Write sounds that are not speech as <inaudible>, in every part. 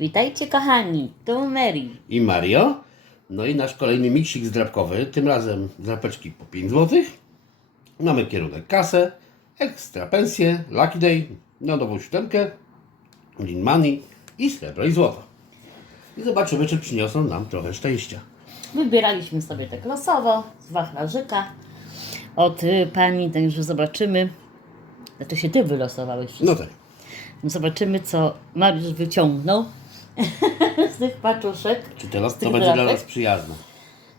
Witajcie kochani, tu Mary. i Mario. No i nasz kolejny miksik zdrabkowy, tym razem drapeczki po 5 zł. Mamy kierunek kasę, ekstra pensję, Lucky Day, na nową siódemkę, Lean Money i srebro i złoto. I zobaczymy, czy przyniosą nam trochę szczęścia. Wybieraliśmy sobie tak losowo z wachlarzyka od y, pani, także zobaczymy. Znaczy się ty wylosowałeś. No tak, Zobaczymy, co Mariusz wyciągnął <laughs> z tych paczuszek. czy teraz to będzie dla nas przyjazne.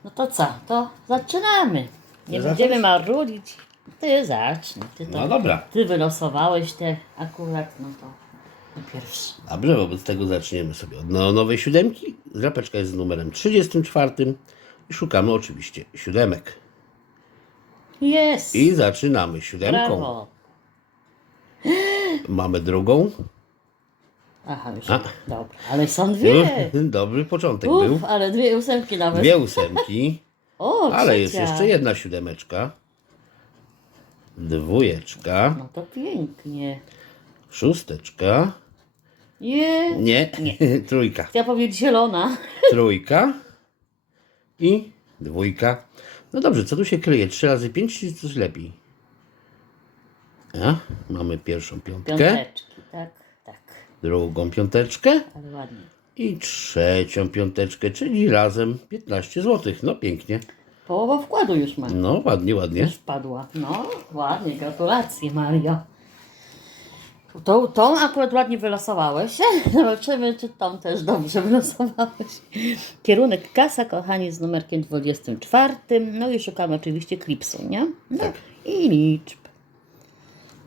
No to co? To zaczynamy. Nie Ty będziemy zaczniesz? marudzić. Ty zacznij. Ty, to, No dobra. ty wylosowałeś te akurat, no to pierwszy. Dobrze, wobec tego zaczniemy sobie od no- nowej siódemki. Drapeczka jest z numerem 34 i szukamy oczywiście siódemek. Jest! I zaczynamy siódemką. Brawo! Mamy drugą. Aha, już. A. Dobra, ale są dwie. <laughs> Dobry początek był. Uf, ale dwie ósemki nawet. Dwie ósemki, <laughs> O, ale jest trzecia. jeszcze jedna siódemeczka. Dwójeczka, No to pięknie. szósteczka. Je. Nie, <laughs> trójka. Chciała powiedzieć zielona. Trójka i dwójka. No dobrze, co tu się kryje? Trzy razy pięć czy coś lepiej? A, mamy pierwszą piątkę, Piąteczki, tak. Drugą piąteczkę Ale ładnie. i trzecią piąteczkę, czyli razem 15 zł. No pięknie. Połowa wkładu już ma. No ładnie, ładnie. Już padła. No, ładnie, gratulacje Mario. Tą, tą akurat ładnie wylosowałeś. <laughs> Zobaczymy, czy tą też dobrze wylosowałeś. Kierunek kasa, kochani, z numerkiem 24. No i szukamy oczywiście klipsu, nie? No Tak. i liczb.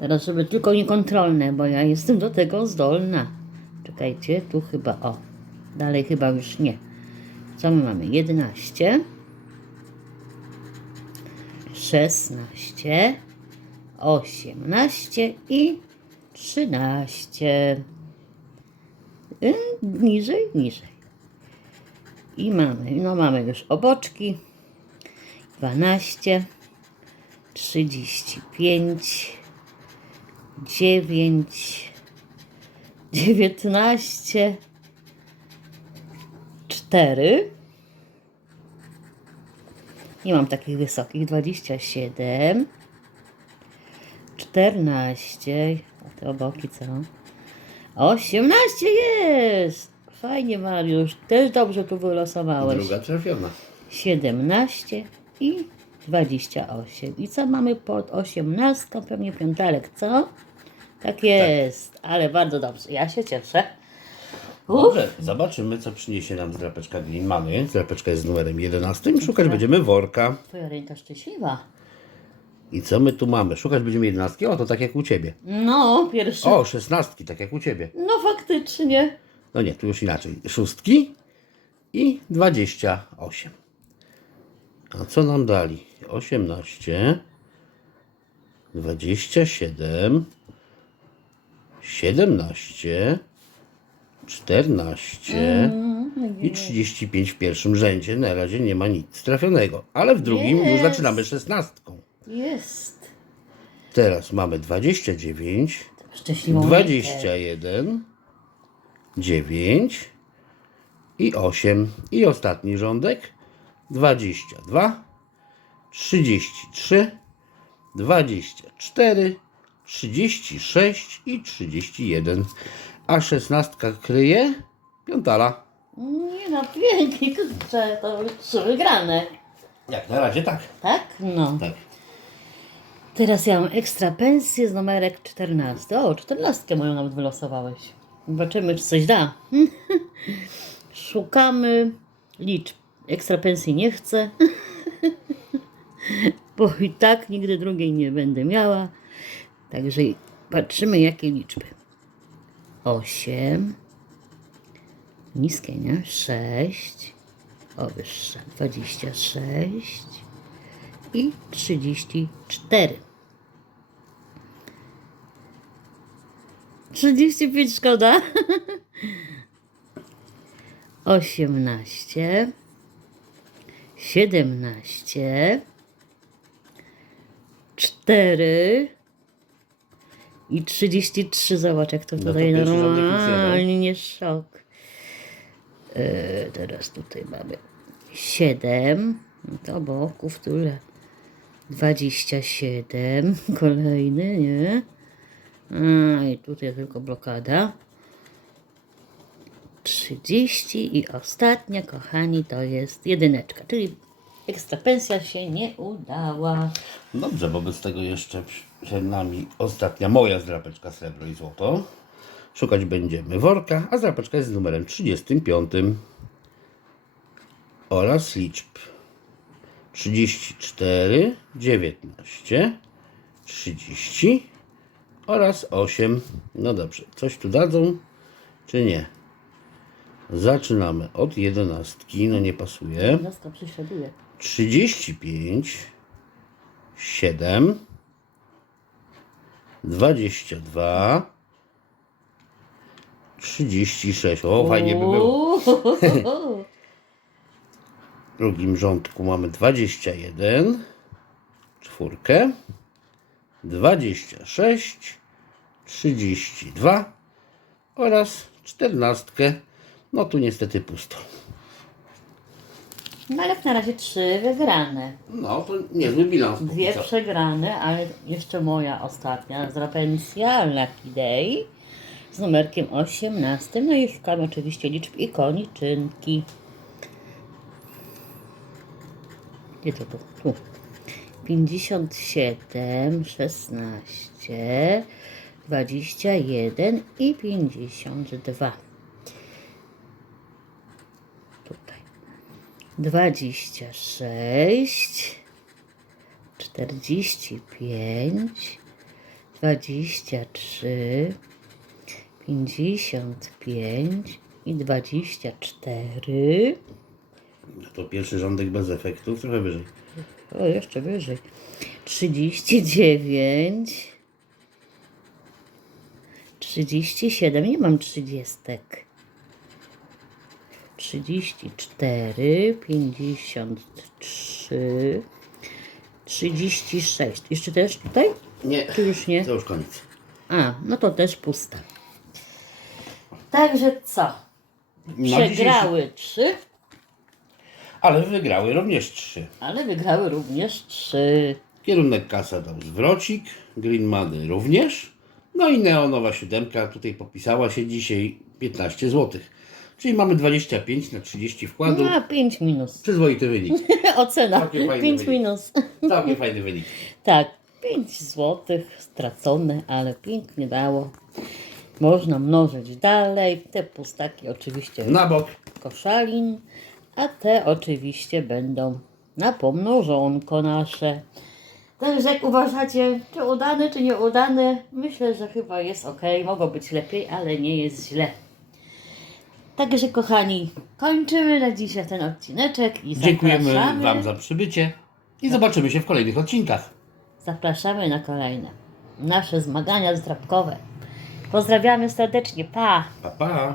Teraz, żeby tylko niekontrolne, bo ja jestem do tego zdolna. Czekajcie, tu chyba, o. Dalej chyba już nie. Co my mamy? 11. 16, 18 i 13. Y, Niżej, niżej. I mamy, no mamy już oboczki. 12, 35, 9, 19, 4. Nie mam takich wysokich. 27, 14, a te oboki co? 18 jest! Fajnie, Mariusz. Też dobrze tu wylosowałeś. Druga trafiona. 17 i 28. I co mamy pod 18? Pewnie piątelek, co? Tak jest, ale bardzo dobrze. Ja się cieszę. Uff, Dobrze, zobaczymy, co przyniesie nam drapeczka Money. Drapeczka jest z numerem 11 i szukać będziemy worka. twoja ręka szczęśliwa. I co my tu mamy? Szukać będziemy 11? O, to tak jak u Ciebie. No, pierwszy. O, 16, tak jak u Ciebie. No faktycznie. No nie, tu już inaczej. Szóstki i 28. A co nam dali? 18, 27, 17, 14 i 35 w pierwszym rzędzie. Na razie nie ma nic trafionego, ale w drugim już Jest. zaczynamy szesnastką. Jest. Teraz mamy 29, Szczęśliwą rękę. 21, 9 i 8. I ostatni rządek 22, 33, 24, 36 i 31. A szesnastka kryje piątala. Nie no, pięknie, kurczę, to trzy wygrane. Jak na razie tak. Tak? No. Tak. Teraz ja mam ekstra pensję z numerek 14. O, 14 moją nawet wylosowałeś. Zobaczymy, czy coś da. <laughs> Szukamy liczb. Ekstra pensji nie chcę. <laughs> Bo i tak nigdy drugiej nie będę miała. Także patrzymy, jakie liczby. 8. Niskie, nie? 6. O, wyższa. 26 i 34. 35 szkoda. 18 17 4 i 33. Zobacz, jak to No to tutaj pierwszy rządek jeden. normalnie szok. E, teraz tutaj mamy 7. Do boków tyle. 27. <laughs> Kolejny, nie? A, I tutaj tylko blokada. 30 i ostatnia, kochani, to jest jedyneczka, czyli ekstra pensja się nie udała. Dobrze, wobec tego jeszcze przed nami ostatnia moja zdrapeczka srebro i złoto. Szukać będziemy worka, a zdrapeczka jest z numerem 35 oraz liczb 34, 19, 30 oraz 8. No dobrze, coś tu dadzą, czy nie? Zaczynamy od jedenastki, no nie pasuje. Noska prześladuje. 35, 7, 22, 36. O, fajnie by było. <laughs> W drugim rządku mamy 21, czwórkę, 26, 32 oraz 14. No tu niestety pusto. No ale na razie trzy wygrane. No to niezły bilans. póki Dwie co. przegrane, ale jeszcze moja ostatnia zdrapensja Lucky Day z numerkiem 18. No i szukamy oczywiście liczb i koniczynki. Gdzie to tu? Tu. 57, 16, 21 i 52. Tutaj. 26, 45, 23, 55 i 24. No To pierwszy rządek bez efektów, trochę wyżej. O, jeszcze wyżej. 39, 37. Nie mam trzydziestek. 34, 53, 36. Jeszcze też tutaj? Nie, Czy już nie? to już koniec. A, no to też pusta. Także co? Przegrały trzy, Ale wygrały również trzy. ale wygrały również trzy. Kierunek kasa dał zwrocik, Green Money również. No i neonowa siódemka tutaj popisała się dzisiaj 15 zł. Czyli mamy 25 na 30 wkładu. No, 5 minus. Przyzwoity wynik. <laughs> Ocena. Całkiem fajny 5 wynik. minus. Całkiem fajny wynik. <laughs> Tak, 5 złotych stracone, ale pięknie dało. Można mnożyć dalej. Te pustaki oczywiście Na bok. koszalin, a te oczywiście będą na pomnożonko nasze. Także jak uważacie, czy udane, czy nieudane, myślę, że chyba jest ok. Mogło być lepiej, ale nie jest źle. Także kochani, kończymy na dzisiaj ten odcineczek i Dziękujemy zapraszamy, Wam za przybycie i zobaczymy się w kolejnych odcinkach. zapraszamy na kolejne nasze zmagania zdrabkowe. Pozdrawiamy serdecznie, pa! Pa, pa.